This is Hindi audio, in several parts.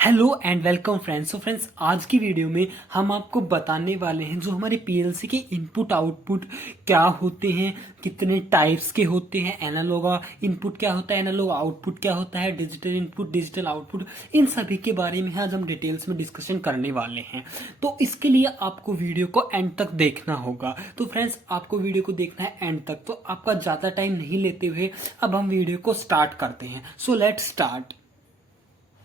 Hello and welcome friends. Friends, आज की वीडियो में हम आपको बताने वाले हैं जो हमारे पीएलसी के इनपुट आउटपुट क्या होते हैं, कितने टाइप्स के होते हैं, एनालॉग इनपुट क्या होता है, एनालॉग आउटपुट क्या होता है, डिजिटल इनपुट, डिजिटल आउटपुट, इन सभी के बारे में आज हम डिटेल्स में डिस्कशन करने वाले हैं। तो इसके लिए आपको वीडियो को एंड तक देखना होगा। तो फ्रेंड्स, आपको वीडियो को देखना है एंड तक। तो आपका ज़्यादा टाइम नहीं लेते हुए अब हम वीडियो को स्टार्ट करते हैं। So let's start.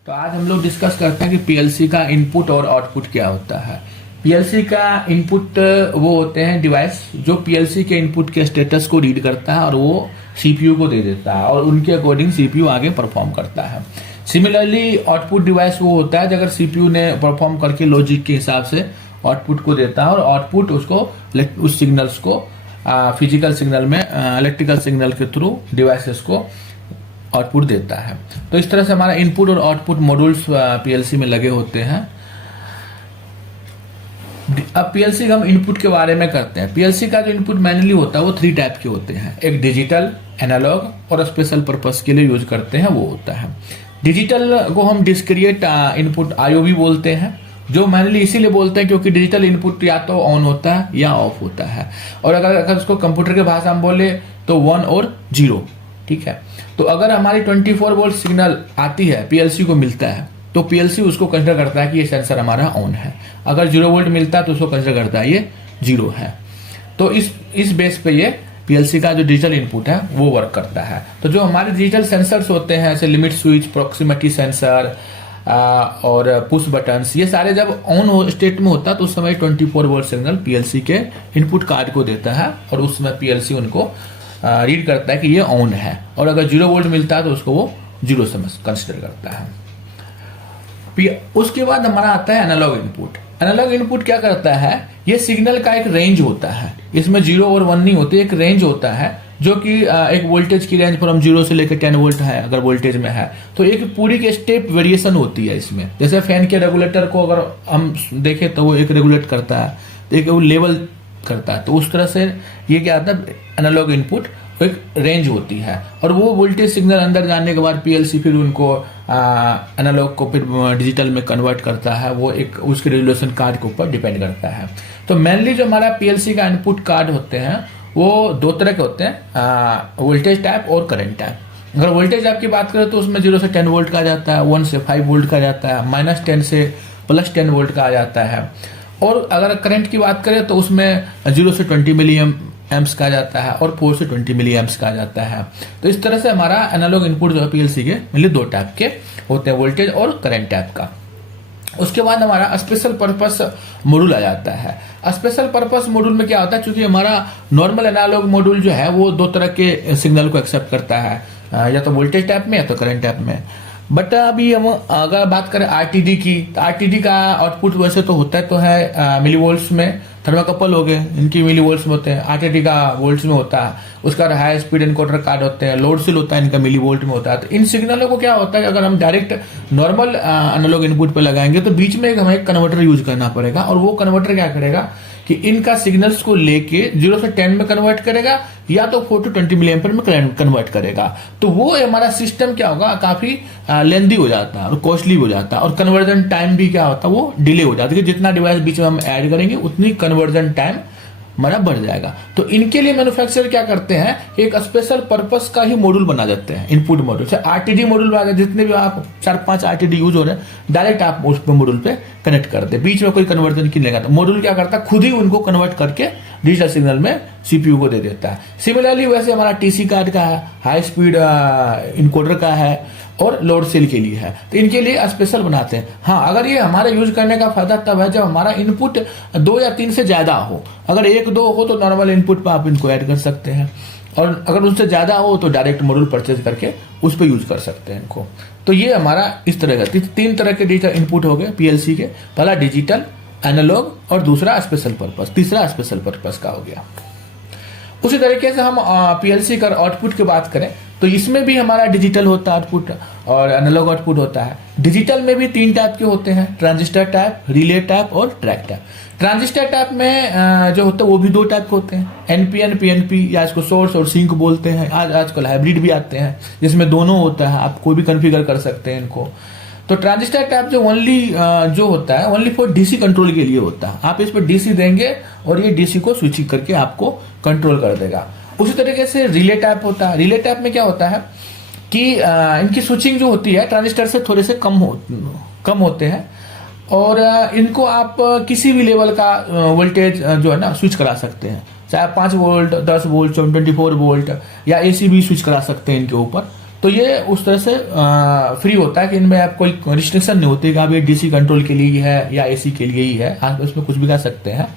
तो आज हम लोग डिस्कस करते हैं कि पीएलसी का इनपुट और आउटपुट क्या होता है। पीएलसी का इनपुट वो होते हैं डिवाइस जो पीएलसी के इनपुट के स्टेटस को रीड करता है और वो सीपीयू को दे देता है और उनके अकॉर्डिंग सीपीयू आगे परफॉर्म करता है। सिमिलरली आउटपुट डिवाइस वो होता है अगर सीपीयू ने परफॉर्म करके लॉजिक के हिसाब से आउटपुट को देता है और आउटपुट उसको उस सिग्नल्स को फिजिकल सिग्नल में इलेक्ट्रिकल सिग्नल के थ्रू डिवाइसेस को आउटपुट देता है। तो इस तरह से हमारा इनपुट और आउटपुट मॉड्यूल्स पीएलसी में लगे होते हैं। अब पीएलसी का हम इनपुट के बारे में करते हैं। पीएलसी का जो इनपुट मैनुअली होता है वो 3 टाइप के होते हैं। एक डिजिटल, एनालॉग और स्पेशल पर्पस के लिए यूज करते हैं वो होता है। डिजिटल को हम डिस्क्रिएट इनपुट आईओ भी बोलते हैं, जो मैनुअली इसीलिए बोलते हैं क्योंकि डिजिटल इनपुट या तो ऑन होता है या ऑफ होता है। और अगर उसको कंप्यूटर के भाषा में बोले तो 1 और 0, ठीक है। तो अगर हमारी 24 वोल्ट सिग्नल आती है, पीएलसी को मिलता है, तो पीएलसी उसको कंसीडर करता है कि ये सेंसर हमारा ऑन है। अगर 0 वोल्ट मिलता है तो उसको कंसीडर करता है ये 0 है। तो इस बेस पे ये पीएलसी का जो डिजिटल इनपुट है वो वर्क करता है। तो जो हमारे डिजिटल सेंसर्स होते हैं जैसे लिमिट स्विच, प्रॉक्सिमिटी सेंसर और पुश बटन्स, ये सारे जब ऑन स्टेट में होता है तो उस समय 24 वोल्ट सिग्नल पीएलसी के इनपुट कार्ड को देता है और उस समय पीएलसी उनको रीड करता है कि ये ऑन है। और अगर 0 वोल्ट मिलता है तो उसको वो 0 समझ कंसिडर करता है। उसके बाद हमारा आता है एनालॉग इनपुट। एनालॉग इनपुट क्या करता है, ये सिग्नल का एक रेंज होता है। इसमें 0 और 1 नहीं होते, एक रेंज होता है जो कि एक वोल्टेज की रेंज फ्रॉम 0 से लेकर 10 वोल्ट है अगर वोल्टेज में है। तो एक पूरी की स्टेप वेरिएशन होती है इसमें। जैसे फैन के रेगुलेटर को अगर हम देखें तो वो एक रेगुलेट करता है, एक वो लेवल करता है। तो उस तरह से ये क्या आता है, एनालॉग इनपुट एक रेंज होती है और वो वोल्टेज सिग्नल अंदर जाने के बाद पीएलसी फिर उनको एनालॉग को फिर डिजिटल में कन्वर्ट करता है। वो एक उसके रेजोल्यूशन कार्ड के ऊपर डिपेंड करता है। तो मेनली जो हमारा पीएलसी का इनपुट कार्ड होते हैं वो 2 तरह के होते हैं, वोल्टेज टाइप और करंट टाइप। अगर वोल्टेज टाइप की बात करें तो उसमें 0 से 10 वोल्ट का आ जाता है, 1 से 5 वोल्ट का आ जाता है, -10 से +10 वोल्ट का आ जाता है। और अगर करंट की बात करें तो उसमें 0 से 20 मिली एम्प्स का जाता है और 4 से 20 मिली एम्प्स का जाता है। तो इस तरह से हमारा एनालॉग इनपुट जो है पीएलसी के मतलब 2 टाइप के होते हैं, वोल्टेज और करंट टाइप का। उसके बाद हमारा स्पेशल पर्पस मॉड्यूल आ जाता है। स्पेशल पर्पस मॉड्यूल में क्या होता है, क्योंकि हमारा नॉर्मल एनालॉग मॉड्यूल जो है वो 2 तरह के सिग्नल को एक्सेप्ट करता है, या तो वोल्टेज टाइप में या तो करंट टाइप में। बट अभी हम अगर बात करें आरटीडी की, तो आरटीडी का आउटपुट वैसे तो होता है तो है मिली वोल्ट्स में। थर्मोकपल हो गए, इनकी मिली वोल्ट्स में होते हैं। आरटीडी का वोल्ट्स में होता है। उसका हाई स्पीड एनकोडर कार्ड होते हैं। लोड सेल होता है, इनका मिली वोल्ट में होता है। तो इन सिग्नलों को क्या होता है, अगर हम डायरेक्ट नॉर्मल एनालॉग इनपुट पे लगाएंगे तो बीच में हमें एक कन्वर्टर यूज करना पड़ेगा और वो कन्वर्टर क्या करेगा कि इनका सिग्नल्स को लेके 0 से 10 में कन्वर्ट करेगा या तो 4 to 20 मिली एम्पीयर में कन्वर्ट करेगा। तो वो हमारा सिस्टम क्या होगा, काफी लेंदी हो जाता है और कॉस्टली हो जाता है और कन्वर्जन टाइम भी क्या होता है, वो डिले हो जाता है। जितना डिवाइस बीच में हम ऐड करेंगे उतनी कन्वर्जन टाइम हमारा बढ़ जाएगा। तो इनके लिए मैन्युफैक्चरर क्या करते हैं, एक स्पेशल पर्पस का ही मॉड्यूल बना देते हैं, इनपुट मॉड्यूल। से आरटीडी मॉड्यूल बना देते, जितने भी आप 4-5 आरटीडी यूज हो रहे हैं डायरेक्ट आप उस मॉड्यूल पे कनेक्ट कर दे, बीच में कोई कन्वर्जन की लेगा। तो मॉड्यूल क्या करता है, खुद ही उनको कन्वर्ट करके डिजिटल सिग्नल में सीपीयू को दे देता है। सिमिलरली वैसे हमारा टीसी कार्ड का है, हाई स्पीड इनकोडर का है और लोड सेल के लिए है। तो इनके लिए स्पेशल बनाते हैं। हाँ, अगर ये हमारे यूज करने का फायदा तब है जब हमारा इनपुट 2 या 3 से ज्यादा हो। अगर 1-2 हो तो नॉर्मल इनपुट पर आप इनको ऐड कर सकते हैं और अगर उससे ज्यादा हो तो डायरेक्ट मॉड्यूल परचेज करके उस पर यूज कर सकते हैं इनको। तो ये हमारा इस तरह का 3 तरह के डिजिटल इनपुट हो गए पीएलसी के। पहला डिजिटल, एनालॉग और दूसरा स्पेशल पर्पस, तीसरा स्पेशल पर्पस का हो गया। उसी तरीके से हम पीएलसी का आउटपुट की बात करें तो इसमें भी हमारा डिजिटल होता है आउटपुट और एनालॉग आउटपुट होता है। डिजिटल में भी 3 टाइप के होते हैं, ट्रांजिस्टर टाइप, रिले टाइप और ट्रैक टाइप। ट्रांजिस्टर टाइप में जो होता है वो भी 2 टाइप के होते हैं, एनपीएन, पीएनपी, या इसको सोर्स और सिंक बोलते हैं। आजकल हाइब्रिड भी आते हैं जिसमें दोनों होता है, आप कोई भी कॉन्फ़िगर कर सकते हैं इनको। तो ट्रांजिस्टर टैप जो ओनली जो होता है ओनली फॉर डीसी कंट्रोल के लिए होता है। आप इस पर डीसी देंगे और ये डीसी को स्विचिंग करके आपको कंट्रोल कर देगा। उसी तरीके से रिले टैप होता है। रिले टैप में क्या होता है कि इनकी स्विचिंग जो होती है ट्रांजिस्टर से थोड़े से कम होते हैं और इनको आप किसी भी लेवल का वोल्टेज जो है ना स्विच करा सकते हैं, चाहे 5 वोल्ट, 10 वोल्ट, 24 वोल्ट या एसी भी स्विच करा सकते हैं इनके ऊपर। तो ये उस तरह से फ्री होता है कि इनमें आप कोई रिस्ट्रिक्शन नहीं होती कि आप ये डीसी कंट्रोल के लिए ही है या एसी के लिए ही है, आप इसमें कुछ भी कर सकते हैं।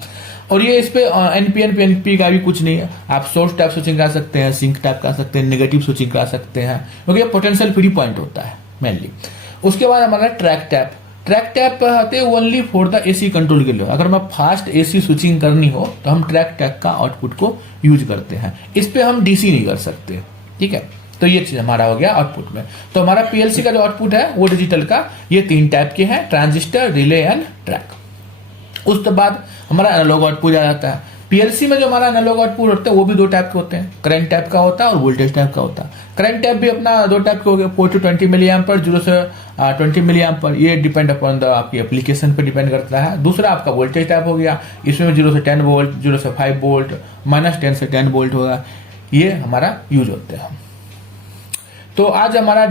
और ये इस पे एनपीएन पीएनपी का भी कुछ नहीं है। आप सोर्स टाइप स्विचिंग करा सकते हैं, सिंक टाइप कर सकते हैं, नेगेटिव स्विचिंग करा सकते हैं, क्योंकि ये पोटेंशियल फ्री पॉइंट होता है मेनली। उसके बाद हमारा ट्रैक टैप। ट्रैक टैप आते हैं only for the AC control के लिए। अगर हमें फास्ट एसी स्विचिंग करनी हो तो हम ट्रैक टैप का आउटपुट को यूज करते हैं। इस पे हम डीसी नहीं कर सकते, ठीक है। तो ये चीज हमारा हो गया आउटपुट में। तो हमारा पीएलसी का जो आउटपुट है वो डिजिटल का ये 3 टाइप के हैं, ट्रांजिस्टर, रिले एंड ट्रैक। उसके बाद हमारा एनालॉग आउटपुट आ जाता है। पीएलसी में जो हमारा एनालॉग आउटपुट होता है वो भी 2 टाइप के होते हैं, करंट टाइप का होता है और वोल्टेज टाइप का होता है। करंट टाइप भी अपना 2 टाइप के हो गए, 4 to 20 मिली एम्पर, 0 से 20 मिली एम्पर। ये डिपेंड अपॉन द आपकी एप्लीकेशन पे डिपेंड करता है। दूसरा आपका वोल्टेज टाइप हो गया, इसमें 0 से 10 वोल्ट, 0 से 5 वोल्ट, -10 से 10 वोल्ट होगा, ये हमारा यूज होते हैं। तो आज हमारा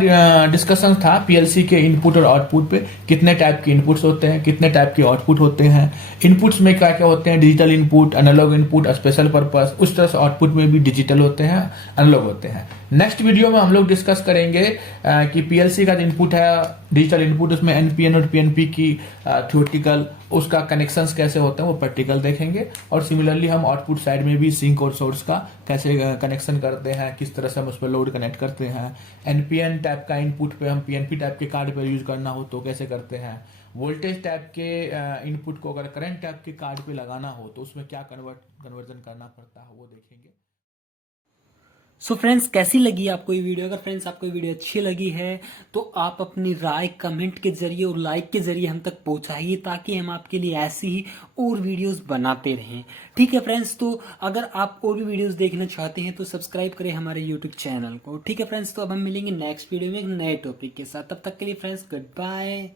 डिस्कशन था पीएलसी के इनपुट और आउटपुट पे, कितने टाइप के इनपुट्स होते हैं, कितने टाइप के आउटपुट होते हैं, इनपुट्स में क्या क्या होते हैं, digital input, analog input, special purpose, उस तरह से आउटपुट में भी डिजिटल होते हैं, एनालॉग होते हैं। नेक्स्ट वीडियो में हम लोग डिस्कस करेंगे कि पीएलसी का जो इनपुट है डिजिटल इनपुट, उसमें एनपीएन और पीएनपी की थ्योरेटिकल उसका कनेक्शंस कैसे होते हैं वो प्रैक्टिकल देखेंगे। और सिमिलरली हम आउटपुट साइड में भी सिंक और सोर्स का कैसे कनेक्शन करते हैं, किस तरह से हम उस पर लोड कनेक्ट करते हैं, एनपीएन टाइप का इनपुट पे हम पीएनपी टाइप के कार्ड पर यूज करना हो तो कैसे करते हैं, वोल्टेज टाइप के इनपुट को अगर करंट टाइप के कार्ड पे लगाना हो तो उसमें क्या कन्वर्जन करना पड़ता है वो देखेंगे। सो फ्रेंड्स, कैसी लगी आपको ये वीडियो? अगर फ्रेंड्स आपको ये वीडियो अच्छी लगी है तो आप अपनी राय कमेंट के जरिए और लाइक के जरिए हम तक पहुंचाइए, ताकि हम आपके लिए ऐसी ही और वीडियोस बनाते रहें। ठीक है फ्रेंड्स, तो अगर आप और भी वीडियोस देखना चाहते हैं तो सब्सक्राइब करें हमारे यूट्यूब चैनल को। ठीक है फ्रेंड्स, तो अब हम मिलेंगे नेक्स्ट वीडियो में एक नए टॉपिक के साथ। तब तक के लिए फ्रेंड्स गुड बाय।